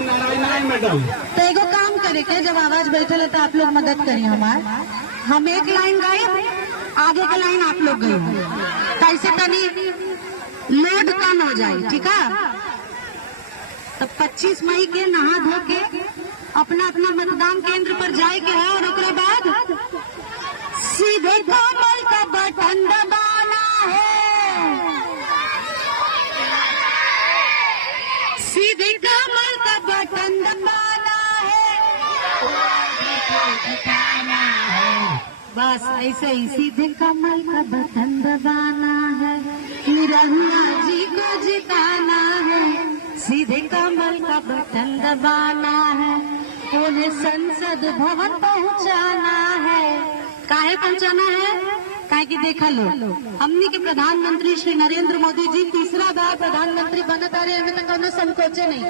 तो एगो काम करे के जब आवाज बैठे तो आप लोग मदद करिए हमार। हम एक लाइन गाए, आगे का लाइन आप लोग गए, कैसे तनी लोड कम हो जाए, ठीक है। तो 25 मई के नहा धो के अपना अपना मतदान केंद्र पर जाए के है और उसके बाद सीधे कमल का बटन दबाना है, सीधे कमल का बटन दबाना है, बस ऐसे ही सीधे कमल का बटन दबाना है, निरहुआ जी को जिताना है, सीधे कमल का बटन दबाना है, उन्हें संसद भवन पहुंचाना है। काहे पहुंचाना है? काहे की देखा लो हमनी के प्रधानमंत्री श्री नरेंद्र मोदी जी तीसरा बार प्रधानमंत्री बनत आ रहे, हमें तो संकोचे नहीं।